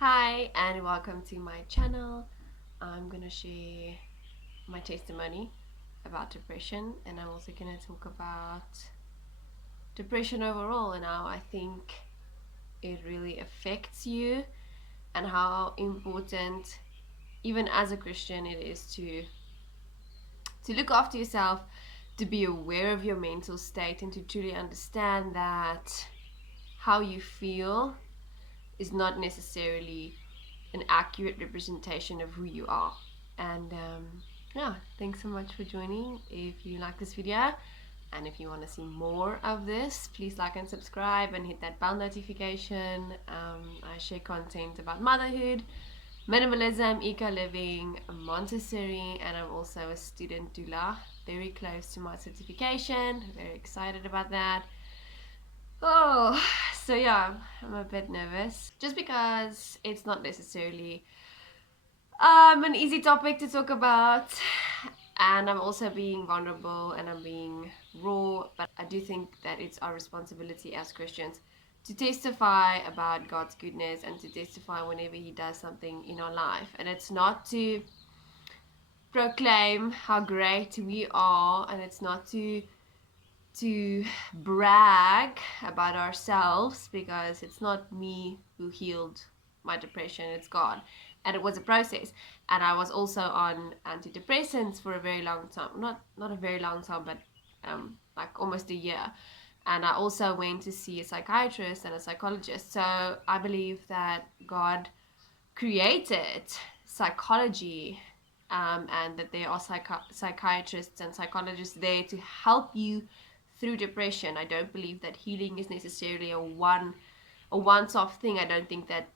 Hi and welcome to my channel. I'm gonna share my testimony about depression, and I'm also gonna talk about depression overall and how I think it really affects you and how important, even as a Christian, it is to look after yourself, to be aware of your mental state, and to truly understand that how you feel is not necessarily an accurate representation of who you are. And yeah, thanks so much for joining. If you like this video and if you want to see more of this, please like and subscribe and hit that bell notification. I share content about motherhood, minimalism, eco-living, Montessori, and I'm also a student doula, very close to my certification. Very excited about that. Oh, so yeah, I'm a bit nervous just because it's not necessarily an easy topic to talk about, and I'm also being vulnerable and I'm being raw, but I do think that it's our responsibility as Christians to testify about God's goodness and to testify whenever He does something in our life. And it's not to proclaim how great we are, and it's not to brag about ourselves, because it's not me who healed my depression, it's God. And it was a process. And I was also on antidepressants for a very long time. Not a very long time, but like almost a year. And I also went to see a psychiatrist and a psychologist. So I believe that God created psychology, and that there are psychiatrists and psychologists there to help you through depression. I don't believe that healing is necessarily a once-off thing. I don't think that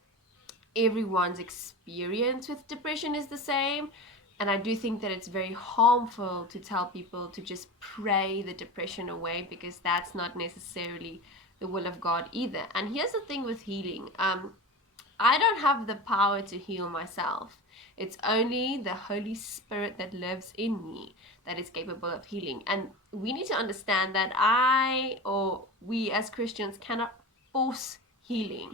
everyone's experience with depression is the same. And I do think that it's very harmful to tell people to just pray the depression away, because that's not necessarily the will of God either. And here's the thing with healing. I don't have the power to heal myself. It's only the Holy Spirit that lives in me that is capable of healing. And we need to understand that we as Christians cannot force healing.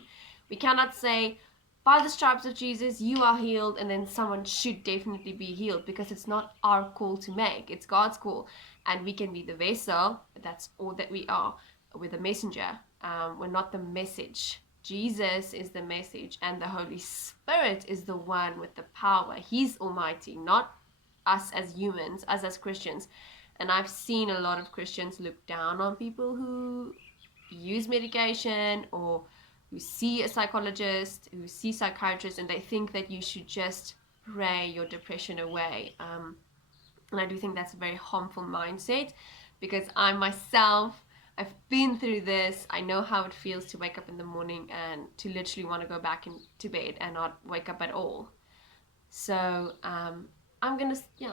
We cannot say, by the stripes of Jesus, you are healed, and then someone should definitely be healed, because it's not our call to make. It's God's call. And we can be the vessel. That's all that we are. We're the messenger. We're not the message. Jesus is the message, and the Holy Spirit is the one with the power. He's almighty, not us as humans, us as Christians. And I've seen a lot of Christians look down on people who use medication, or who see a psychologist, who see psychiatrists, and they think that you should just pray your depression away. And I do think that's a very harmful mindset, because I myself, I've been through this. I know how it feels to wake up in the morning and to literally want to go back into bed and not wake up at all. So I'm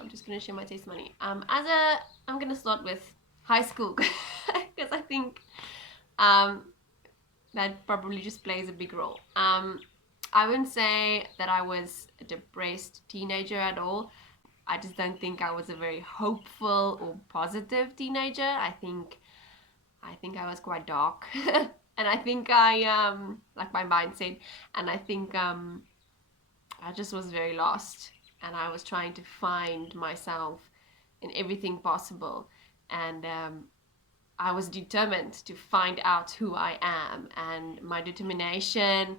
just gonna share my testimony. I'm gonna start with high school, because I think that probably just plays a big role. I wouldn't say that I was a depressed teenager at all. I just don't think I was a very hopeful or positive teenager. I think I was quite dark, and I think I like my mindset, and I think I just was very lost, and I was trying to find myself in everything possible, and I was determined to find out who I am, and my determination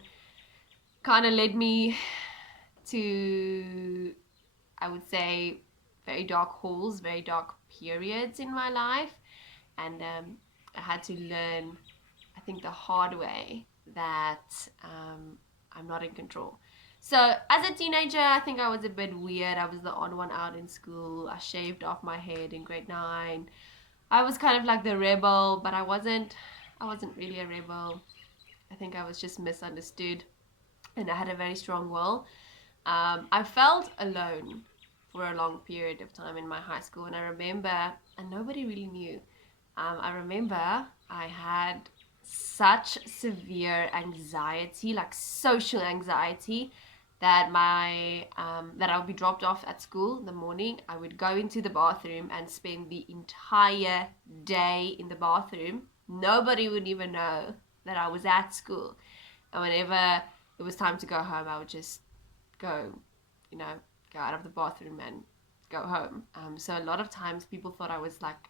kind of led me to, I would say, very dark holes, very dark periods in my life. And I had to learn, I think, the hard way that I'm not in control. So as a teenager, I think I was a bit weird. I was the odd one out in school. I shaved off my head in grade 9. I was kind of like the rebel, but I wasn't really a rebel. I think I was just misunderstood, and I had a very strong will. I felt alone for a long period of time in my high school, and I remember, and nobody really knew, I remember I had such severe anxiety, like social anxiety, that that I would be dropped off at school in the morning. I would go into the bathroom and spend the entire day in the bathroom. Nobody would even know that I was at school. And whenever it was time to go home, I would just go, go out of the bathroom and go home. So a lot of times people thought I was like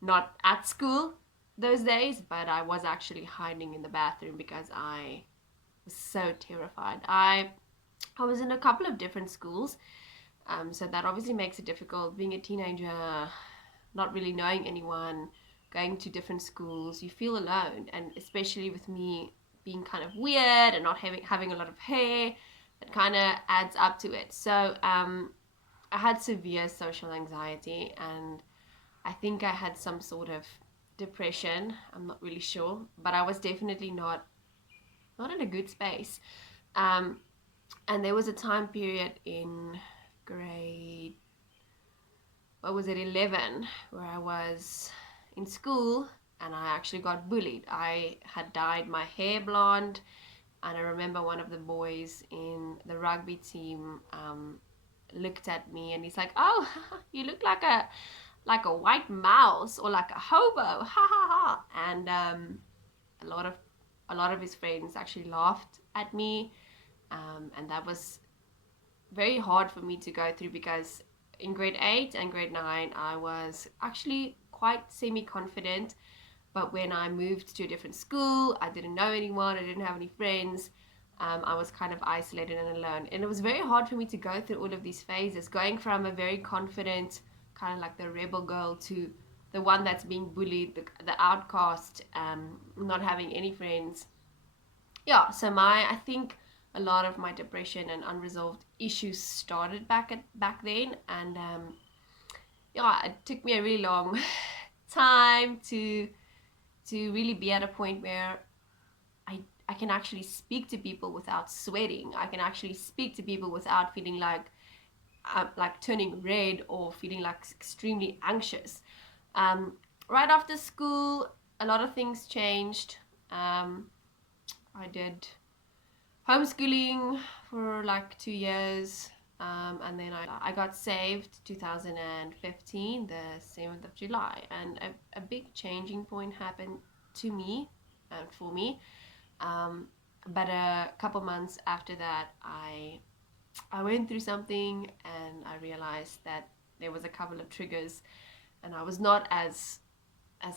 not at school those days, but I was actually hiding in the bathroom because I was so terrified. I was in a couple of different schools, so that obviously makes it difficult being a teenager, not really knowing anyone, going to different schools. You feel alone, and especially with me being kind of weird and not having a lot of hair, it kind of adds up to it. So I had severe social anxiety, and I think I had some sort of depression. I'm not really sure, but I was definitely not in a good space. Um, and there was a time period in grade, what was it, 11, where I was in school and I actually got bullied. I had dyed my hair blonde, and I remember one of the boys in the rugby team looked at me and he's like, "Oh, you look like a white mouse or like a hobo, ha ha ha." And a lot of his friends actually laughed at me, and that was very hard for me to go through, because in grade 8 and grade 9 I was actually quite semi-confident, but when I moved to a different school, I didn't know anyone, I didn't have any friends. I was kind of isolated and alone, and it was very hard for me to go through all of these phases, going from a very confident, kind of like the rebel girl, to the one that's being bullied, the outcast, not having any friends. Yeah, so I think a lot of my depression and unresolved issues started back then, and yeah, it took me a really long time to really be at a point where I can actually speak to people without sweating. I can actually speak to people without feeling like turning red or feeling like extremely anxious. Right after school, a lot of things changed. I did homeschooling for like 2 years, and then I got saved 2015, the 7th of July, and a big changing point happened to me and for me. But a couple months after that, I went through something, and I realized that there was a couple of triggers, and I was not as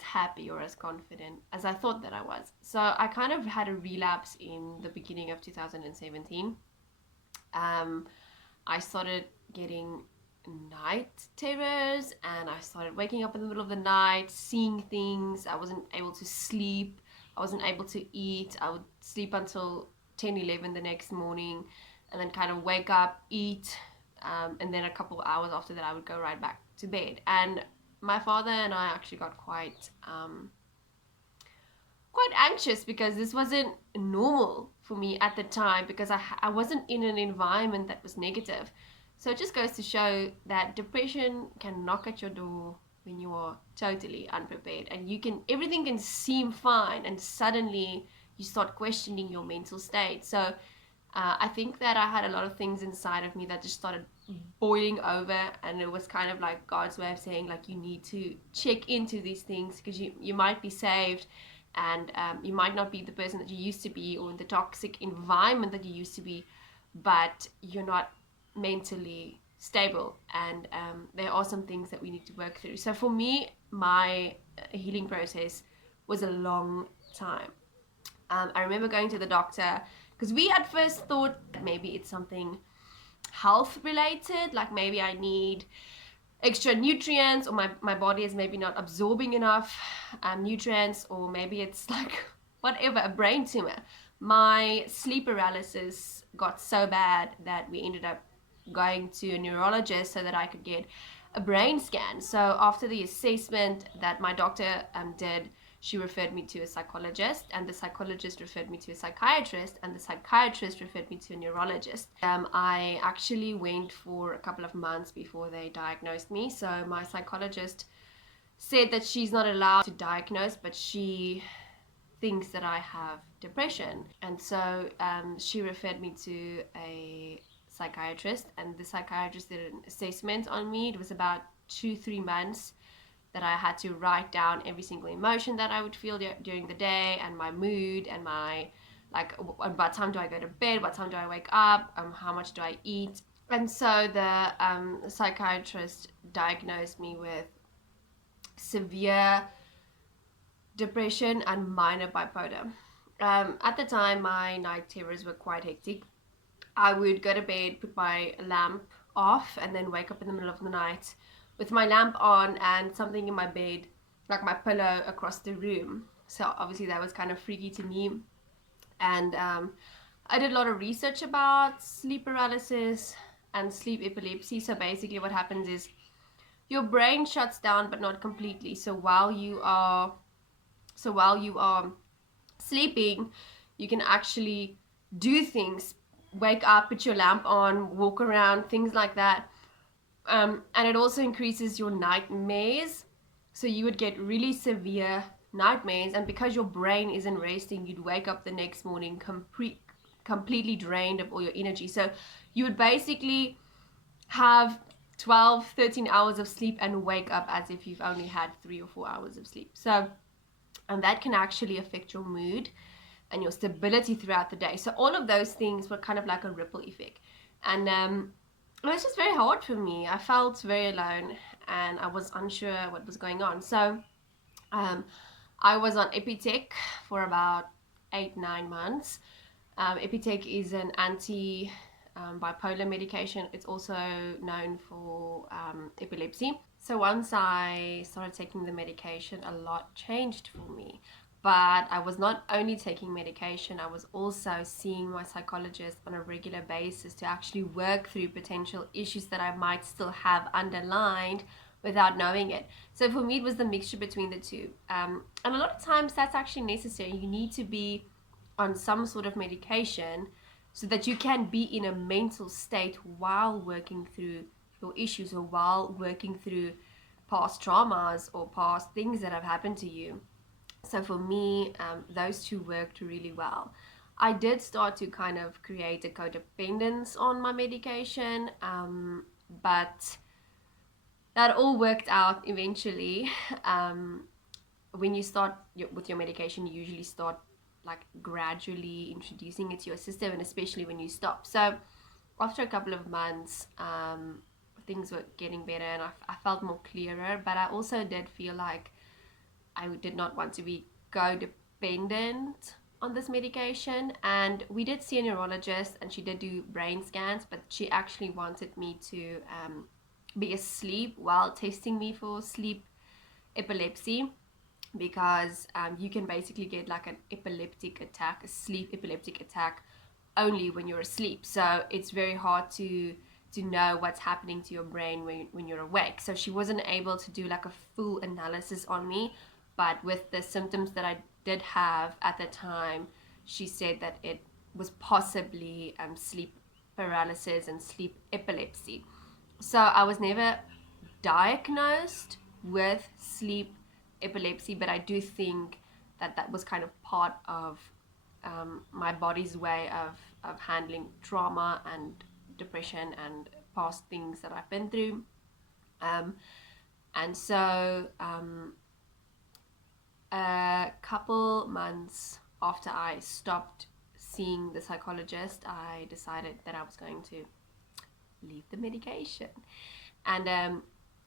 happy or as confident as I thought that I was. So I kind of had a relapse in the beginning of 2017. I started getting night terrors, and I started waking up in the middle of the night, seeing things. I wasn't able to sleep. I wasn't able to eat. I would sleep until 10, 11 the next morning, and then kind of wake up, eat, and then a couple hours after that I would go right back to bed. And my father and I actually got quite anxious, because this wasn't normal for me at the time, because I wasn't in an environment that was negative. So it just goes to show that depression can knock at your door when you are totally unprepared, and everything can seem fine, and suddenly you start questioning your mental state. So I think that I had a lot of things inside of me that just started boiling over, and it was kind of like God's way of saying, like, you need to check into these things, because you might be saved, and you might not be the person that you used to be, or in the toxic environment that you used to be, but you're not mentally stable, and there are some things that we need to work through. So for me, my healing process was a long time. I remember going to the doctor, because we at first thought that maybe it's something health related, like maybe I need extra nutrients, or my body is maybe not absorbing enough nutrients, or maybe it's like whatever, a brain tumor. My sleep paralysis got so bad that we ended up going to a neurologist so that I could get a brain scan. So after the assessment that my doctor did, she referred me to a psychologist, and the psychologist referred me to a psychiatrist, and the psychiatrist referred me to a neurologist. I actually went for a couple of months before they diagnosed me. So my psychologist said that she's not allowed to diagnose, but she thinks that I have depression. And so she referred me to a psychiatrist, and the psychiatrist did an assessment on me. It was about 2-3 months that I had to write down every single emotion that I would feel during the day, and my mood, and my like what time do I go to bed, what time do I wake up, how much do I eat. And so the psychiatrist diagnosed me with severe depression and minor bipolar. At the time, my night terrors were quite hectic. I would go to bed, put my lamp off, and then wake up in the middle of the night with my lamp on and something in my bed, like my pillow, across the room. So obviously that was kind of freaky to me. And I did a lot of research about sleep paralysis and sleep epilepsy. So basically what happens is your brain shuts down, but not completely. So while you are sleeping, you can actually do things, wake up, put your lamp on, walk around, things like that. And it also increases your nightmares. So you would get really severe nightmares, and because your brain isn't resting, you'd wake up the next morning completely drained of all your energy. So you would basically have 12, 13 hours of sleep and wake up as if you've only had 3 or 4 hours of sleep. So, and that can actually affect your mood and your stability throughout the day. So all of those things were kind of like a ripple effect. And it was just very hard for me. I felt very alone and I was unsure what was going on. So I was on Epitech for about 8-9 months. Epitech is an bipolar medication. It's also known for epilepsy. So once I started taking the medication, a lot changed for me. But I was not only taking medication, I was also seeing my psychologist on a regular basis to actually work through potential issues that I might still have underlined without knowing it. So for me, it was the mixture between the two. And a lot of times that's actually necessary. You need to be on some sort of medication so that you can be in a mental state while working through your issues or while working through past traumas or past things that have happened to you. So for me, those two worked really well. I did start to kind of create a codependence on my medication, but that all worked out eventually. When you start with your medication, you usually start like gradually introducing it to your system, and especially when you stop. So after a couple of months, things were getting better and I felt more clearer, but I also did feel like I did not want to be codependent on this medication. And we did see a neurologist and she did do brain scans, but she actually wanted me to be asleep while testing me for sleep epilepsy, because you can basically get like an epileptic attack, a sleep epileptic attack, only when you're asleep. So it's very hard to know what's happening to your brain when you're awake. So she wasn't able to do like a full analysis on me, but with the symptoms that I did have at the time, she said that it was possibly sleep paralysis and sleep epilepsy. So I was never diagnosed with sleep epilepsy, but I do think that was kind of part of my body's way of handling trauma and depression and past things that I've been through. And so a couple months after I stopped seeing the psychologist, I decided that I was going to leave the medication. And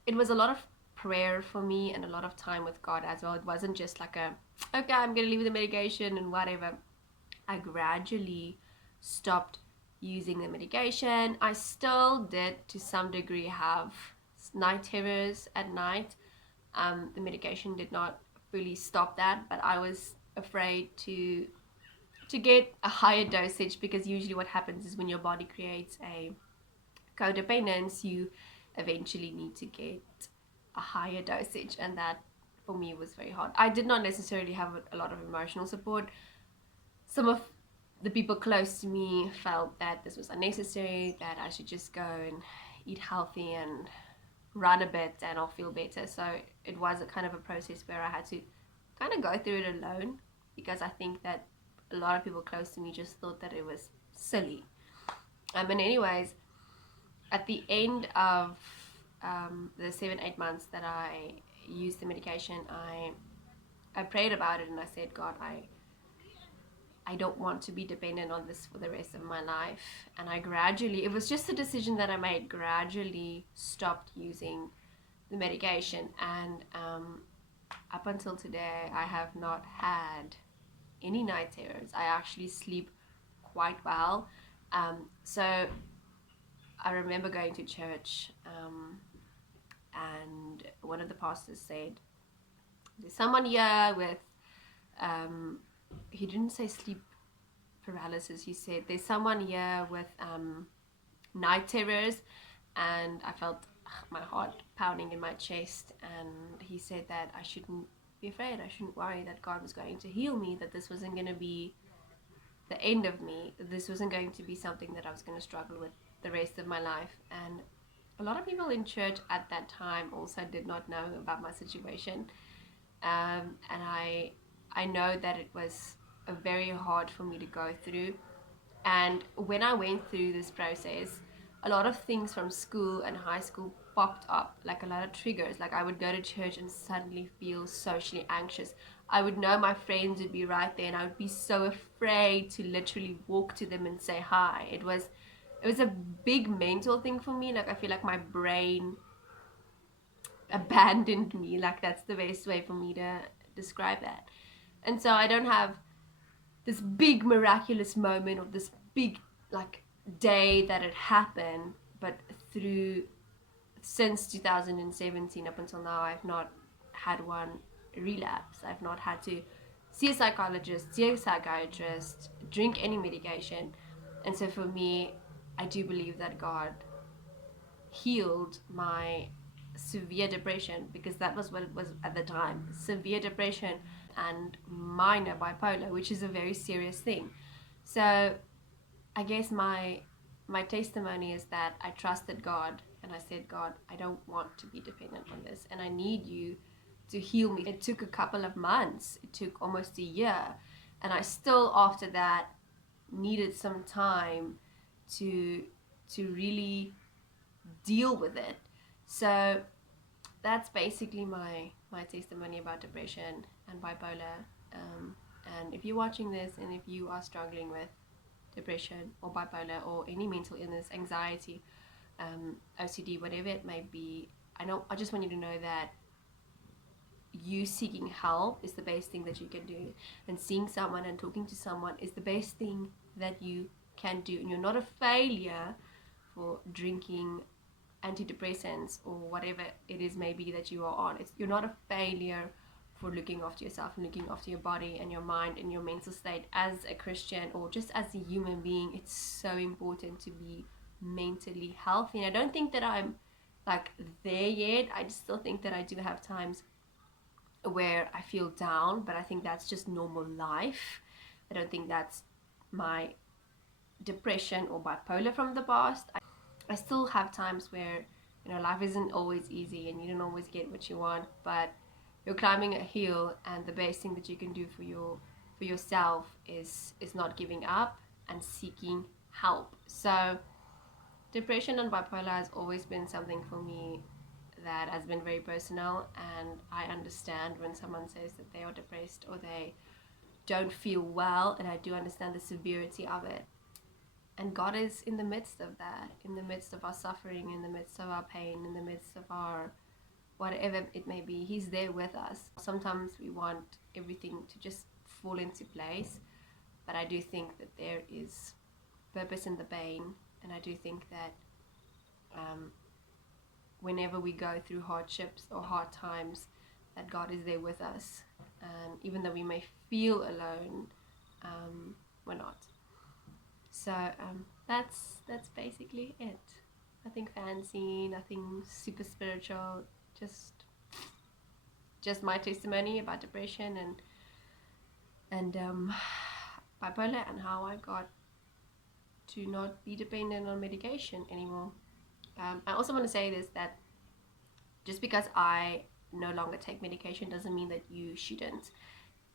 it was a lot of prayer for me and a lot of time with God as well. It wasn't just like okay, I'm gonna leave the medication and whatever. I gradually stopped using the medication. I still did to some degree have night terrors at night. The medication did not fully stop that, but I was afraid to get a higher dosage, because usually what happens is when your body creates a codependence, you eventually need to get a higher dosage, and that for me was very hard. I did not necessarily have a lot of emotional support. Some of the people close to me felt that this was unnecessary, that I should just go and eat healthy and run a bit and I'll feel better. So it was a kind of a process where I had to kind of go through it alone, because I think that a lot of people close to me just thought that it was silly. And anyways, at the end of the 7-8 months that I used the medication, I prayed about it and I said, God, I I don't want to be dependent on this for the rest of my life. And I gradually, it was just a decision that I made, gradually stopped using the medication. And up until today, I have not had any night terrors. I actually sleep quite well. So I remember going to church, and one of the pastors said, there's someone here with, he didn't say sleep paralysis, he said there's someone here with night terrors. And I felt my heart pounding in my chest, and he said that I shouldn't be afraid, I shouldn't worry, that God was going to heal me, that this wasn't going to be the end of me, this wasn't going to be something that I was going to struggle with the rest of my life. And a lot of people in church at that time also did not know about my situation, and I know that it was very hard for me to go through. And when I went through this process, a lot of things from school and high school popped up, like a lot of triggers. Like I would go to church and suddenly feel socially anxious. I would know my friends would be right there, and I would be so afraid to literally walk to them and say hi. It was a big mental thing for me. Like I feel like my brain abandoned me. Like that's the best way for me to describe that. And so I don't have this big miraculous moment or this big like day that it happened, but since 2017 up until now, I've not had one relapse. I've not had to see a psychologist, see a psychiatrist, drink any medication. And so for me, I do believe that God healed my severe depression, because that was what it was at the time, severe depression and minor bipolar, which is a very serious thing. So I guess my testimony is that I trusted God, and I said, God, I don't want to be dependent on this, and I need you to heal me. It took a couple of months, it took almost a year, and I still after that needed some time to really deal with it. So that's basically my testimony about depression and bipolar. And if you're watching this, and if you are struggling with depression or bipolar or any mental illness, anxiety, OCD, whatever it may be, I just want you to know that you seeking help is the best thing that you can do, and seeing someone and talking to someone is the best thing that you can do. And you're not a failure for drinking antidepressants or whatever it is maybe that you are on. You're not a failure for looking after yourself and looking after your body and your mind and your mental state. As a Christian or just as a human being, it's so important to be mentally healthy. And I don't think that I'm like there yet. I just still think that I do have times where I feel down, but I think that's just normal life. I don't think that's my depression or bipolar from the past. I still have times where, life isn't always easy and you don't always get what you want, but you're climbing a hill, and the best thing that you can do for yourself is not giving up and seeking help. So depression and bipolar has always been something for me that has been very personal, and I understand when someone says that they are depressed or they don't feel well, and I do understand the severity of it. And God is in the midst of that, in the midst of our suffering, in the midst of our pain, in the midst of our whatever it may be. He's there with us. Sometimes we want everything to just fall into place, but I do think that there is purpose in the pain, and I do think that whenever we go through hardships or hard times, that God is there with us. And even though we may feel alone, we're not. So that's basically it. Nothing fancy, nothing super spiritual, just my testimony about depression and bipolar, and how I got to not be dependent on medication anymore. I also want to say this, that just because I no longer take medication doesn't mean that you shouldn't.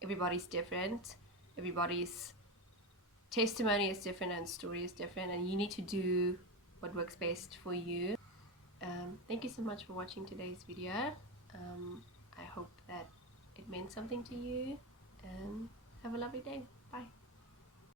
Everybody's different. Everybody's testimony is different and story is different, and you need to do what works best for you. Thank you so much for watching today's video. I hope that it meant something to you, and have a lovely day.